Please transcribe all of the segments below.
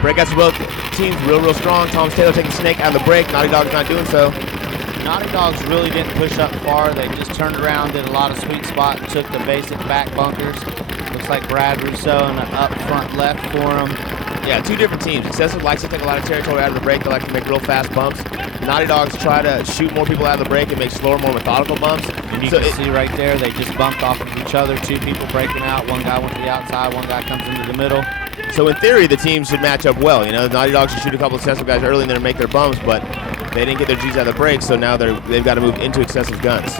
Breakouts for both teams real strong. Thomas Taylor taking the snake out of the break. Naughty Dog's not doing so. Naughty Dogs really didn't push up far. They just turned around, did a lot of sweet spot, and took the basic back bunkers. Looks like Brad Rousseau and an up front left for him. Yeah, two different teams. Excessive likes to take a lot of territory out of the break. They like to make real fast bumps. Naughty Dogs try to shoot more people out of the break and make slower, more methodical bumps. And you can see right there, they just bumped off of each other. Two people breaking out. One guy went to the outside. One guy comes into the middle. So in theory, the teams should match up well. You know, the Naughty Dogs should shoot a couple of Excessive guys early and then make their bumps, but they didn't get their G's out of the break, so now they've got to move into Excessive guns.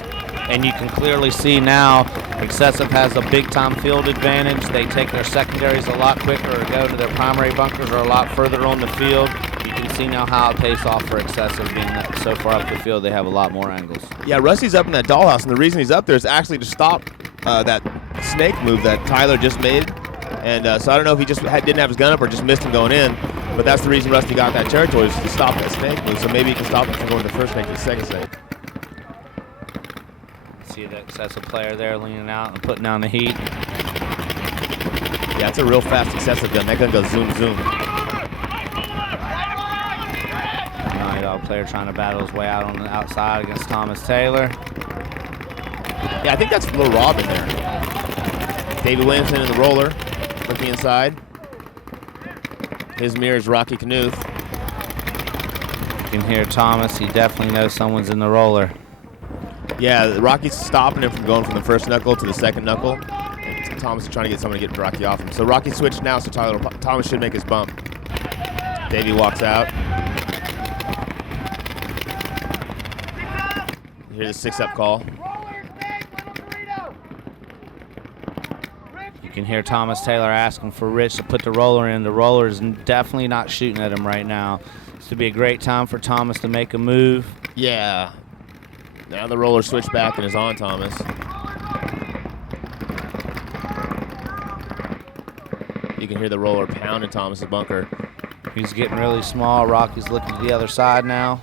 And you can clearly see now Excessive has a big-time field advantage. They take their secondaries a lot quicker or go to their primary bunkers or a lot further on the field. You can see now how it pays off for Excessive being that so far up the field. They have a lot more angles. Yeah, Rusty's up in that dollhouse, and the reason he's up there is actually to stop that snake move that Tyler just made. And so I don't know if he just didn't have his gun up or just missed him going in, but that's the reason Rusty got that territory, is to stop that snake move. So maybe he can stop him from going to the first snake to the second snake. See the Excessive player there leaning out and putting down the heat. Yeah, it's a real fast Excessive gun. That gun goes zoom, zoom. Naughty Dog player trying to battle his way out on the outside against Thomas Taylor. Yeah, I think that's Lil Rob in there. David Williamson in the roller, looking inside. His mirror is Rocky Knuth. You can hear Thomas. He definitely knows someone's in the roller. Yeah, Rocky's stopping him from going from the first knuckle to the second knuckle. And Thomas is trying to get someone to get Rocky off him. So Rocky switched now, so Thomas should make his bump. Davey walks out. You hear the 6-up call. You can hear Thomas Taylor asking for Rich to put the roller in. The roller is definitely not shooting at him right now. This would be a great time for Thomas to make a move. Yeah. Now the roller switched back and is on Thomas. You can hear the roller pounding Thomas's bunker. He's getting really small. Rocky's looking to the other side now.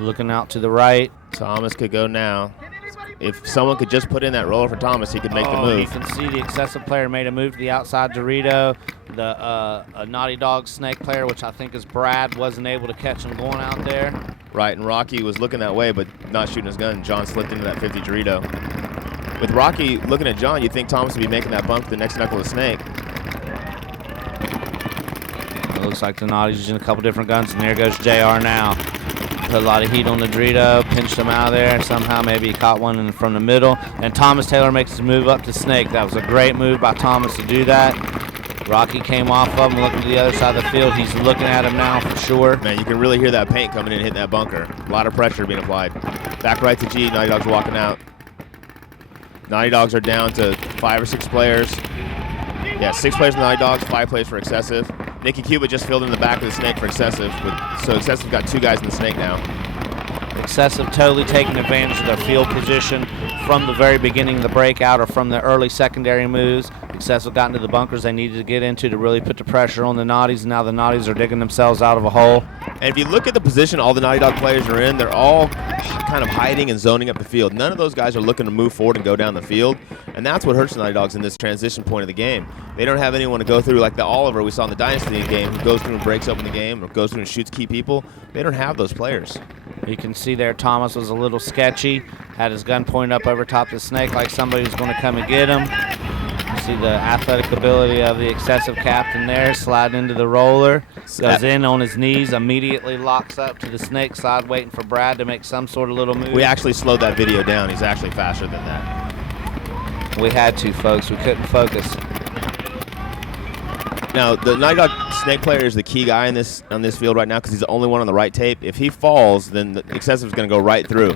Looking out to the right. Thomas could go now. If someone could just put in that roller for Thomas, he could make the move. You can see the Excessive player made a move to the outside Dorito. The Naughty Dog snake player, which I think is Brad, wasn't able to catch him going out there. Right, and Rocky was looking that way, but not shooting his gun. John slipped into that 50 Dorito. With Rocky looking at John, you'd think Thomas would be making that bump to the next knuckle of the snake. It looks like the Naughty's using a couple different guns, and there goes JR now. Put a lot of heat on the Dorito, pinched him out of there, and somehow maybe he caught one from the middle. And Thomas Taylor makes his move up to Snake. That was a great move by Thomas to do that. Rocky came off of him, looking to the other side of the field. He's looking at him now for sure. Man, you can really hear that paint coming in and hitting that bunker. A lot of pressure being applied. Back right to G, Naughty Dogs walking out. Naughty Dogs are down to 5 or 6 players. Yeah, 6 players for Naughty Dogs, 5 players for Excessive. Nicky Cuba just filled in the back of the snake for Excessive, so Excessive got 2 guys in the snake now. Excessive totally taking advantage of their field position from the very beginning of the breakout or from the early secondary moves. Excessive got into the bunkers they needed to get into to really put the pressure on the Naughties, and now the Naughties are digging themselves out of a hole. And if you look at the position all the Naughty Dog players are in, they're all kind of hiding and zoning up the field. None of those guys are looking to move forward and go down the field, and that's what hurts the Naughty Dogs in this transition point of the game. They don't have anyone to go through like the Oliver we saw in the Dynasty game, who goes through and breaks open the game or goes through and shoots key people. They don't have those players. You can see there Thomas was a little sketchy, had his gun pointed up over top of the snake like somebody was going to come and get him. You see the athletic ability of the Excessive captain there, sliding into the roller, goes in on his knees, immediately locks up to the snake side, waiting for Brad to make some sort of little move. We actually slowed that video down. He's actually faster than that. We had to, folks. We couldn't focus. Now, the Naughty Dog snake player is the key guy on this field right now because he's the only one on the right tape. If he falls, then the Excessive is going to go right through.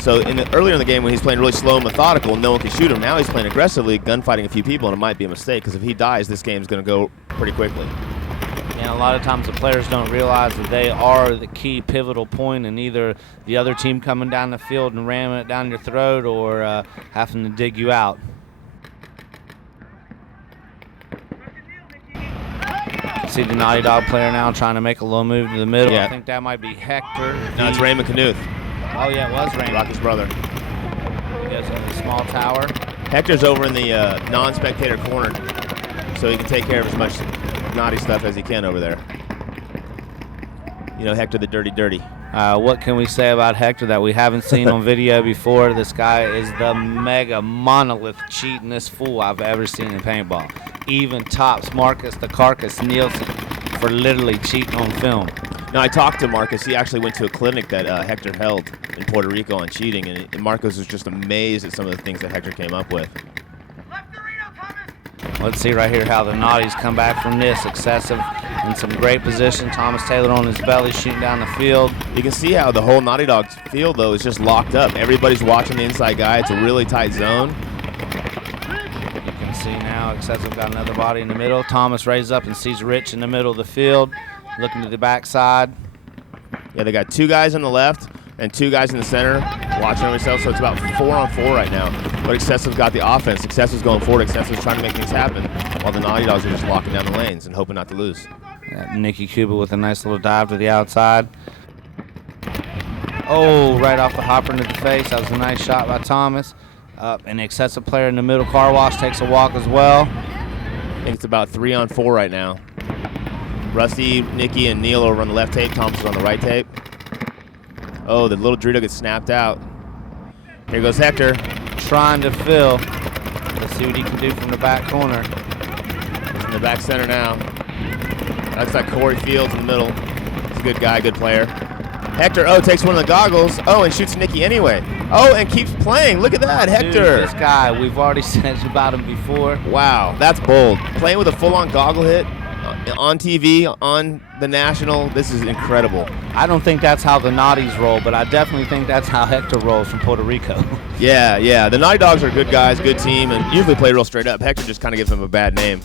So earlier in the game when he's playing really slow and methodical, no one can shoot him. Now he's playing aggressively, gunfighting a few people, and it might be a mistake because if he dies, this game's going to go pretty quickly. And a lot of times the players don't realize that they are the key pivotal point in either the other team coming down the field and ramming it down your throat or having to dig you out. See the Naughty Dog player now trying to make a low move to the middle. Yeah. I think that might be Hector. No, it's Raymond Knuth. Oh, yeah, it was Raymond. Rocky's brother. He goes into the small tower. Hector's over in the non-spectator corner, so he can take care of as much naughty stuff as he can over there. You know, Hector the Dirty. What can we say about Hector that we haven't seen on video before? This guy is the mega monolith cheatingest fool I've ever seen in paintball. Even tops Marcus the Carcass Nielsen for literally cheating on film. Now, I talked to Marcus. He actually went to a clinic that Hector held in Puerto Rico on cheating, and Marcus was just amazed at some of the things that Hector came up with. Let's see right here how the Naughties come back from this. Excessive in some great position. Thomas Taylor on his belly shooting down the field. You can see how the whole Naughty Dogs field, though, is just locked up. Everybody's watching the inside guy. It's a really tight zone. You can see now Excessive got another body in the middle. Thomas raises up and sees Rich in the middle of the field, looking to the backside. Yeah, they got 2 guys on the left and 2 guys in the center watching themselves, so it's about 4-on-4 right now. But Excessive's got the offense. Excessive's going forward. Excessive's trying to make things happen, while the Naughty Dogs are just locking down the lanes and hoping not to lose. Nicky Cuba with a nice little dive to the outside. Oh, right off the hopper into the face. That was a nice shot by Thomas. An Excessive player in the middle, car wash, takes a walk as well. I think it's about 3-on-4 right now. Rusty, Nicky, and Neil over on the left tape. Thomas is on the right tape. Oh, the little Dorito gets snapped out. Here goes Hector. Trying to fill. Let's see what he can do from the back corner. He's in the back center now. That's like Corey Fields in the middle. He's a good guy, good player. Hector, takes one of the goggles. And shoots Nicky anyway. And keeps playing. Look at that, Hector. Dude, this guy, we've already said about him before. Wow, that's bold. Playing with a full-on goggle hit on TV, on the national. This is incredible. I don't think that's how the Naughties roll, but I definitely think that's how Hector rolls from Puerto Rico. Yeah. The Naughty Dogs are good guys, good team, and usually play real straight up. Hector just kind of gives them a bad name.